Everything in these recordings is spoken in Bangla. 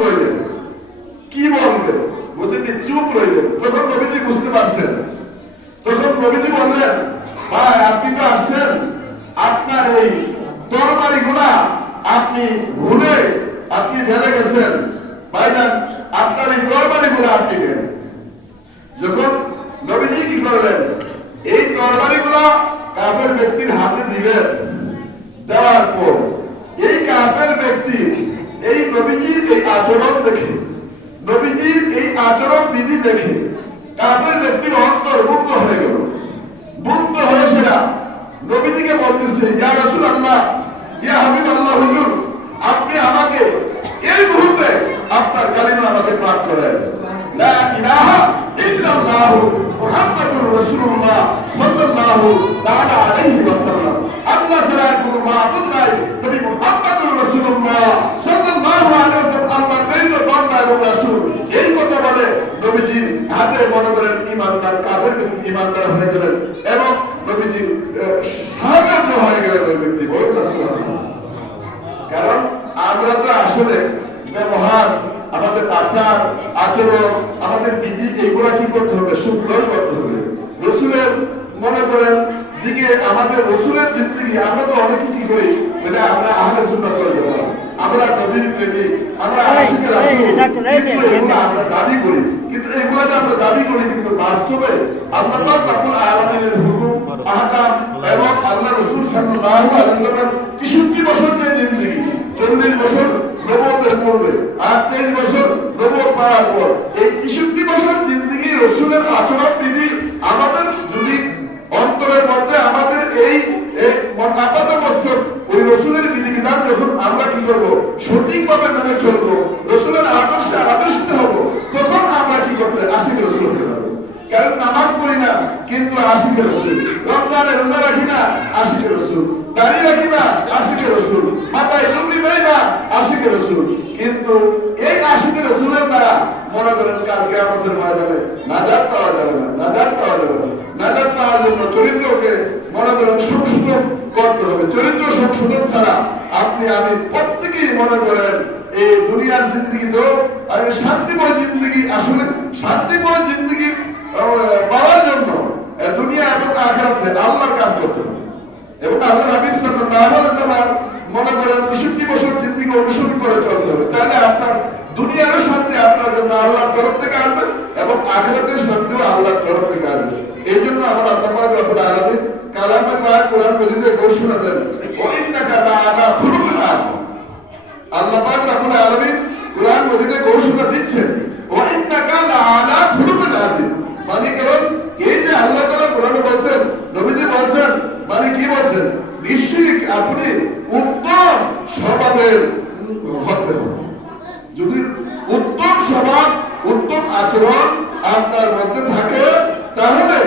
রইলেন, কি বলবেন বুঝলেন, চুপ রইলেন। তখন নবীজি বুঝতে পারছেন, তখন নবীজি বললেন, ভাই আপনি তো আসছেন, আপনার এই তরবারি গুলা আপনি ভুলে আপনি ফেলে গেছেন, ভাইজান আপনার এই তরবারি গুলা আপনি নেন। যখন নবীজি কি করলেন, এই তরবারি গুলা কাফের ব্যক্তির হাতে দিলেন, দেওয়ার পর এই কাফের ব্যক্তি এই নবীজির এই আচরণ দেখে, নবীজির এই আচরণ বিধি দেখে কাফের ব্যক্তির অন্তর মুক্ত হয়ে গেল। মুক্ত হয়ে সেটা নবীজিকে বলতেছে, ইয়া রাসূলুল্লাহ, ইয়া হাবিবাল্লাহ, হুজুর আপনি আমাকে এই মুহূর্তে আপনার কালিমা আমাকে পাঠ করায়, লা ইলাহা ইল্লাল্লাহ মুহাম্মাদুর রাসূলুল্লাহ সাল্লাল্লাহু তাআলা আলাইহি ওয়াসাল্লাম। আল্লাহ ছাড়া কোনো মাবুদ নাই, নবী মুহাম্মাদুর রাসূলুল্লাহ সাল্লাল্লাহু আলাইহি ওয়াসাল্লাম আল্লাহর প্রেরিত বান্দা এবং রাসূল। এই কথা বলে নবীজির হাতে মনে করেন ঈমানদার কাফের ব্যক্তি ঈমানদার হয়ে গেলেন এবং নবীজির সাহায্য হয়ে গেলেন ওই ব্যক্তি। বলুন না সুবহানাল্লাহ। কারণ আমরা তো আসলে ব্যবহার, আমাদের আচার আচরণ, আমাদের বিধি এগুলা কি করতে হবে, সুন্দর করতে হবে। রসুলের মনে করেন দিকে আমাদের রসুলের জিন্দেগি আমরা তো অনেকে কি করি, মানে আমরা আহলে সুন্নাত ওয়াল জামাত, আমরা নবীর প্রেমিক, আমরা আশিকের রাসূল, আমরা দাবি করি, কিন্তু এগুলা যে আমরা দাবি করি কিন্তু বাস্তবে আল্লাহ পাক রব্বুল আলামিনের হুকুম আহকাম এবং আল্লাহ রাসূল সাল্লাল্লাহু আলাইহি ওয়াসাল্লাম 63 বছর যে জিন্দেগি, 40 বছর নবুয়তের পূর্বে আর 23 বছর নবুয়ত পাওয়ার পর, এই 63 বছর জিন্দেগি রসুলের আচরণ বিধি আমাদের যদি অন্তরের মধ্যে আমাদের এই আপাত মস্তক ওই রসুলের বিধিবিধান যখন আমরা কি করবো, সঠিকভাবে মেনে চলবো, রসুলের আদর্শে আদর্শিত হবো, তখন আমরা কি করতে আশিক রসুল হতে পারবো। কারণ নামাজ পড়ি না কিন্তু আশিকে রসুল, রমজানে রোজা রাখি না আশিকে রসুল, দাড়ি রাখি না আশিকে রসুল, মাথায় লুঙ্গি দেয় না আশিকে রসুল। কিন্তু এই আশিকে রসুলের দ্বারা মনে করেন কাল কিয়ামতের ময়দানে নাজাত পাওয়া যাবে না, নাজাত পাওয়া যাবে না। নাজাত পাওয়ার জন্য চরিত্রকে মনে করেন সংশোধন করতে হবে। চরিত্র সংশোধন ছাড়া আপনি আমি প্রত্যেকেই মনে করেন এই দুনিয়ার জিন্দগি তো আর শান্তিময় জিন্দগি, আসলে শান্তিময় জিন্দগি পাওয়ার জন্য দুনিয়া এবং আখিরাতে আল্লাহর কাজ করতে হবে এবং আল্লাহর হাবিব সাল্লাল্লাহু আলাইহি ওয়াসাল্লাম মনে করেন ৬৫ বছর জিন্দগি অনুসরণ করে চলতে হবে। তাহলে আপনার দুনিয়ারও শান্তি আপনার জন্য আল্লাহর তরফ থেকে আসবে এবং আখিরাতের শান্তিও আল্লাহর তরফ থেকে আসবে। এই জন্য আমার আল্লাহ পাক রব্বুল আলামিন কালামে পাক কোরআন মজিদে ঘোষণা দেন, ওয়া ইন্নাকা লাআলা খুলুকিন আযীম। আল্লাহ পাক রব্বুল আলামিন কোরআন মজিদে ঘোষণা দিচ্ছেন, ওয়া ইন্নাকা লাআলা খুলুকিন আযীম। মানে কারণ এই যে আল্লাহ তাআলা কোরআনে বলছেন, নবীজি বলছেন, মানে কি বলছেন, নিশ্চয়ই আপনি উত্তম স্বভাবের হতে হবে। যদি উত্তম স্বভাব উত্তম আচরণ আপনার মধ্যে থাকে তাহলে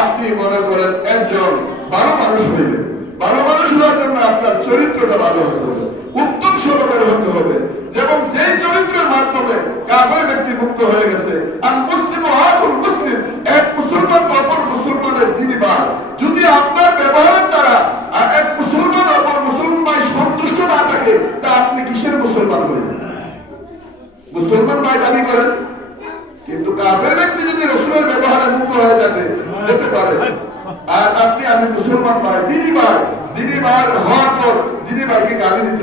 আপনি মনে করেন একজন ভালো মানুষ হইবেন। ভালো মানুষ হওয়ার জন্য আপনার চরিত্রটা ভালো হতে হবে, উত্তম স্বভাবের হতে হবে। যেমন যেই চরিত্রের মাধ্যমে কাফের ব্যক্তি মুক্ত হয়ে গেছে, আর মুসলিম আকুল মুসলিম, এক মুসলমান অপর মুসলমানের দ্বিনিবার। যদি আপনার ব্যবহারের দ্বারা এক মুসলমান অপর মুসলমান সন্তুষ্ট না থাকে তা আপনি কিসের মুসলমান হইবেন? মুসলমান ভাই দাবি করেন, কিন্তু কাফের ব্যক্তি যদি রসুলের ব্যবহারে মুক্ত হয়ে যেতে পারে আর আপনি আমি মুসলমান ভাই, দিনী ভাই হওয়ার পর দিনী ভাইকে গালি দিতে